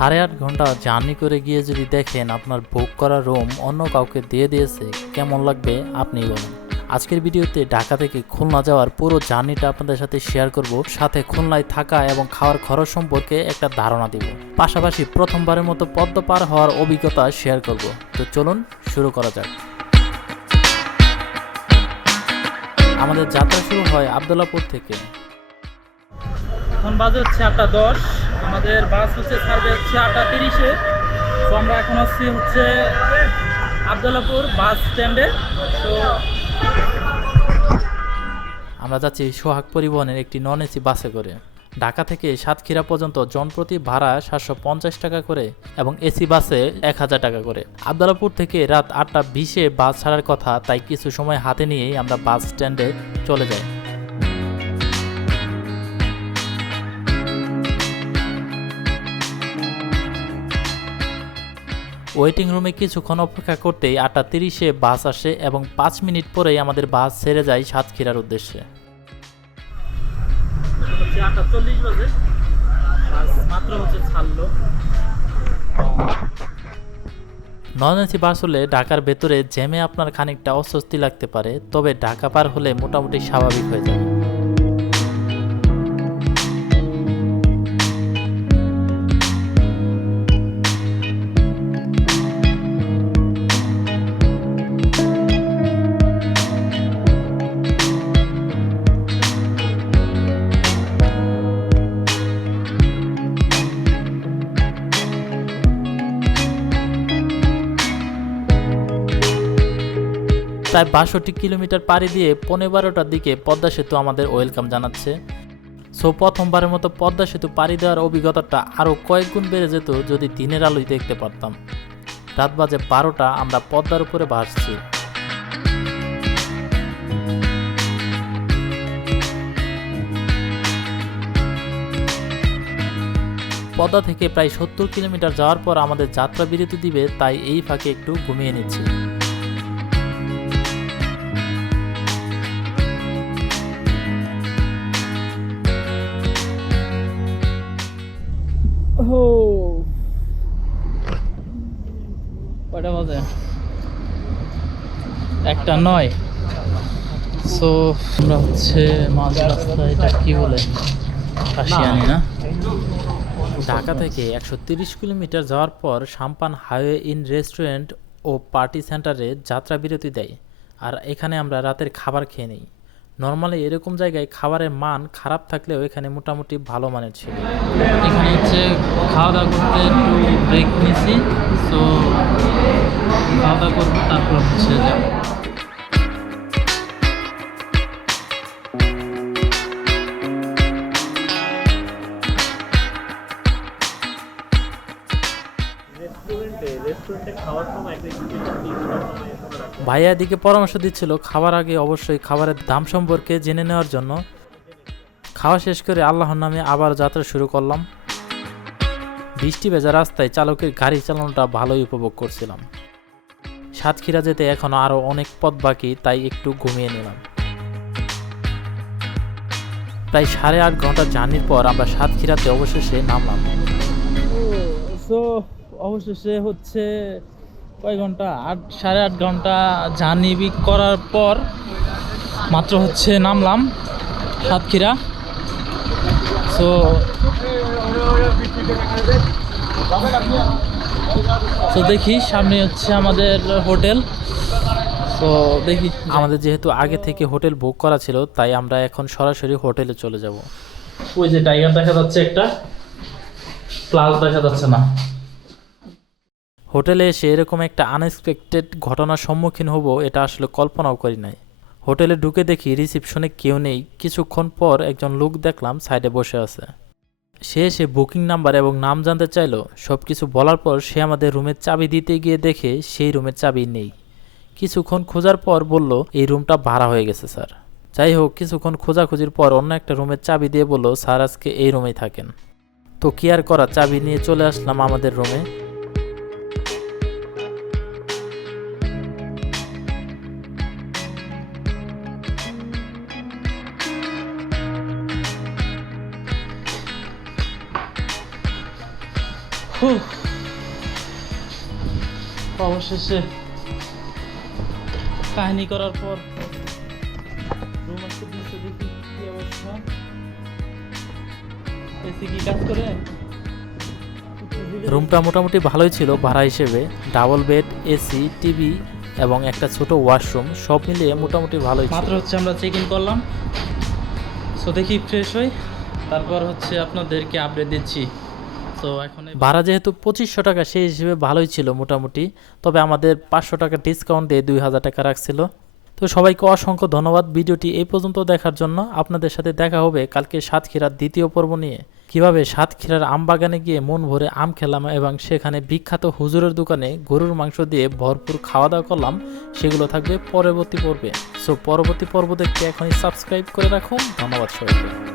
8.5 ঘন্টা জার্নি করে গিয়ে যদি দেখেন আপনার বুক করা রুম অন্য কাউকে দিয়ে দিয়েছে, কেমন লাগবে আপনিই বলেন। আজকের ভিডিওতে ঢাকা থেকে খুলনা যাওয়ার পুরো জার্নিটা আপনাদের সাথে শেয়ার করব, সাথে খুলনায় থাকা এবং খাওয়ার খরচ সম্পর্কে একটা ধারণা দিব, পাশাপাশি প্রথমবারের মতো পদ্মা পার হওয়ার অভিজ্ঞতা শেয়ার করব। তো চলুন শুরু করা যাক। আমাদের যাত্রা শুরু হয় আবদুল্লাহপুর থেকে। এখন বাজে হচ্ছে 8:10। আমাদের বাস হচ্ছে ছাড়বে হচ্ছে 8:30-এ। তো আমরা এখন হচ্ছে আবদুল্লাহপুর বাস স্ট্যান্ডে। তো আমরা যাচ্ছি সোহাগ পরিবহনের একটি নন এসি বাসে করে। ঢাকা থেকে সাতক্ষীরা পর্যন্ত জনপ্রতি ভাড়া 750 টাকা করে এবং এসি বাসে 1000 টাকা করে। আবদুল্লাহপুর থেকে রাত 8:20-এ বাস ছাড়ার কথা, তাই কিছু সময় হাতে নিয়েই আমরা বাস স্ট্যান্ডে চলে যাই। ওয়েটিং রুমে কিছুক্ষণ অপেক্ষা করতেই 8:30-এ বাস আসে এবং 5 মিনিট পরেই আমাদের বাস ছেড়ে যায় সাতক্ষীরার উদ্দেশ্যে। হচ্ছে 8:40 বাজে, বাস মাত্র হচ্ছে ছাড়লো। নন এসি বাস হলে ঢাকার ভেতরে জ্যামে আপনার খানিকটা অস্বস্তি লাগতে পারে, তবে ঢাকা পার হলে মোটামুটি স্বাভাবিক হয়ে যায়। প্রায় 62 কিলোমিটার পাড়ি দিয়ে 12:15টার দিকে পদ্মা সেতু আমাদের ওয়েলকাম জানাচ্ছে। সো প্রথমবারের মতো পদ্মা সেতু পাড়ি দেওয়ার অভিজ্ঞতাটা আরও কয়েক গুণ বেড়ে যেত যদি দিনের আলোয় দেখতে পারতাম। রাত বাজে 12টা, আমরা পদ্মার উপরে ভাসছি। পদ্মা থেকে প্রায় 70 কিলোমিটার যাওয়ার পর আমাদের যাত্রা বিরতি দিবে, তাই এই ফাঁকে একটু ঘুমিয়ে নিচ্ছি। কয়টা বাজে? 1:09। সো আমরা হচ্ছে মাঝ রাস্তায়, এটা কি বলে, কাশিয়ানি না? ঢাকা থেকে 130 কিলোমিটার যাওয়ার পর সাম্পান হাইওয়ে ইন রেস্টুরেন্ট ও পার্টি সেন্টারে যাত্রা বিরতি দেয়, আর এখানে আমরা রাতের খাবার খেয়ে নিই। নর্মালি এরকম জায়গায় খাবারের মান খারাপ থাকলেও এখানে মোটামুটি ভালো মানের ছিল। এখানে হচ্ছে খাওয়া দাওয়া করতে একটু ব্রেক নিয়েছি, সো খাওয়া দাওয়া করবো, তারপর হচ্ছে যাবো। ভাইয়া দিকে পরামর্শ দিচ্ছিল খাবার আগে অবশ্যই খাবারের দাম সম্পর্কে জেনে নেওয়ার জন্য। খাওয়া শেষ করে আল্লাহর নামে আবার যাত্রা শুরু করলাম। বৃষ্টি ভেজা রাস্তায় চালকের গাড়ি চালানোটা ভালোই উপভোগ করছিলাম। সাতক্ষীরা যেতে এখনো আরো অনেক পথ বাকি, তাই একটু ঘুমিয়ে নিলাম। প্রায় 8.5 ঘন্টা জার্নির পর আমরা সাতক্ষীরাতে অবশেষে নামলাম। অবশেষে হচ্ছে কয় ঘন্টা, 8.5 ঘন্টা জার্নি করার পর মাত্র হচ্ছে নামলাম সাতক্ষীরা। তো দেখি সামনে হচ্ছে আমাদের হোটেল। তো দেখি, আমাদের যেহেতু আগে থেকে হোটেল বুক করা ছিল, তাই আমরা এখন সরাসরি হোটেলে চলে যাব। ওই যে টাইগার দেখা যাচ্ছে একটা, প্লাস দেখা যাচ্ছে না। হোটেলে এসে এরকম একটা আনএক্সপেক্টেড ঘটনার সম্মুখীন হব, এটা আসলে কল্পনাও করি নাই। হোটেলে ঢুকে দেখি রিসিপশনে কেউ নেই। কিছুক্ষণ পর একজন লোক দেখলাম সাইডে বসে আছে। সে এসে বুকিং নাম্বার এবং নাম জানতে চাইলো। সব কিছু বলার পর সে আমাদের রুমের চাবি দিতে গিয়ে দেখে সেই রুমের চাবি নেই। কিছুক্ষণ খোঁজার পর বলল এই রুমটা ভাড়া হয়ে গেছে স্যার। যাই হোক, কিছুক্ষণ খোঁজাখুঁজির পর অন্য একটা রুমের চাবি দিয়ে বলল স্যার আজকে এই রুমেই থাকেন। তো কি আর করা, চাবি নিয়ে চলে আসলাম আমাদের রুমে। অবশেষে কাহিনী করার পর রুম একটু দিচ্ছে, দেখি কি অবস্থা। এসি কি কাজ করে? রুমটা মোটামুটি ভালোই ছিল ভাড়া হিসেবে, ডাবল বেড, এসি, টিভি এবং একটা ছোট ওয়াশরুম, সব মিলিয়ে মোটামুটি ভালোই ছিল। মাত্র হচ্ছে আমরা চেক ইন করলাম, সো দেখি ফ্রেশ হই, তারপর হচ্ছে আপনাদেরকে আপডেট দিচ্ছি। তো এখন ভাড়া যেহেতু 2500 টাকা, সেই হিসেবে ভালোই ছিল মোটামুটি, তবে আমাদের 500 টাকা ডিসকাউন্ট দিয়ে 2000 টাকা রাখছিল। তো সবাইকে অসংখ্য ধন্যবাদ ভিডিওটি এই পর্যন্ত দেখার জন্য। আপনাদের সাথে দেখা হবে কালকে সাতক্ষীরার দ্বিতীয় পর্ব নিয়ে, কিভাবে সাতক্ষীরার আম বাগানে গিয়ে মন ভরে আম খেলাম এবং সেখানে বিখ্যাত হুজুরের দোকানে গরুর মাংস দিয়ে ভরপুর খাওয়া দাওয়া করলাম, সেগুলো থাকবে পরবর্তী পর্বে। সো পরবর্তী পর্ব দেখতে এখনই সাবস্ক্রাইব করে রাখুন। ধন্যবাদ সবাইকে।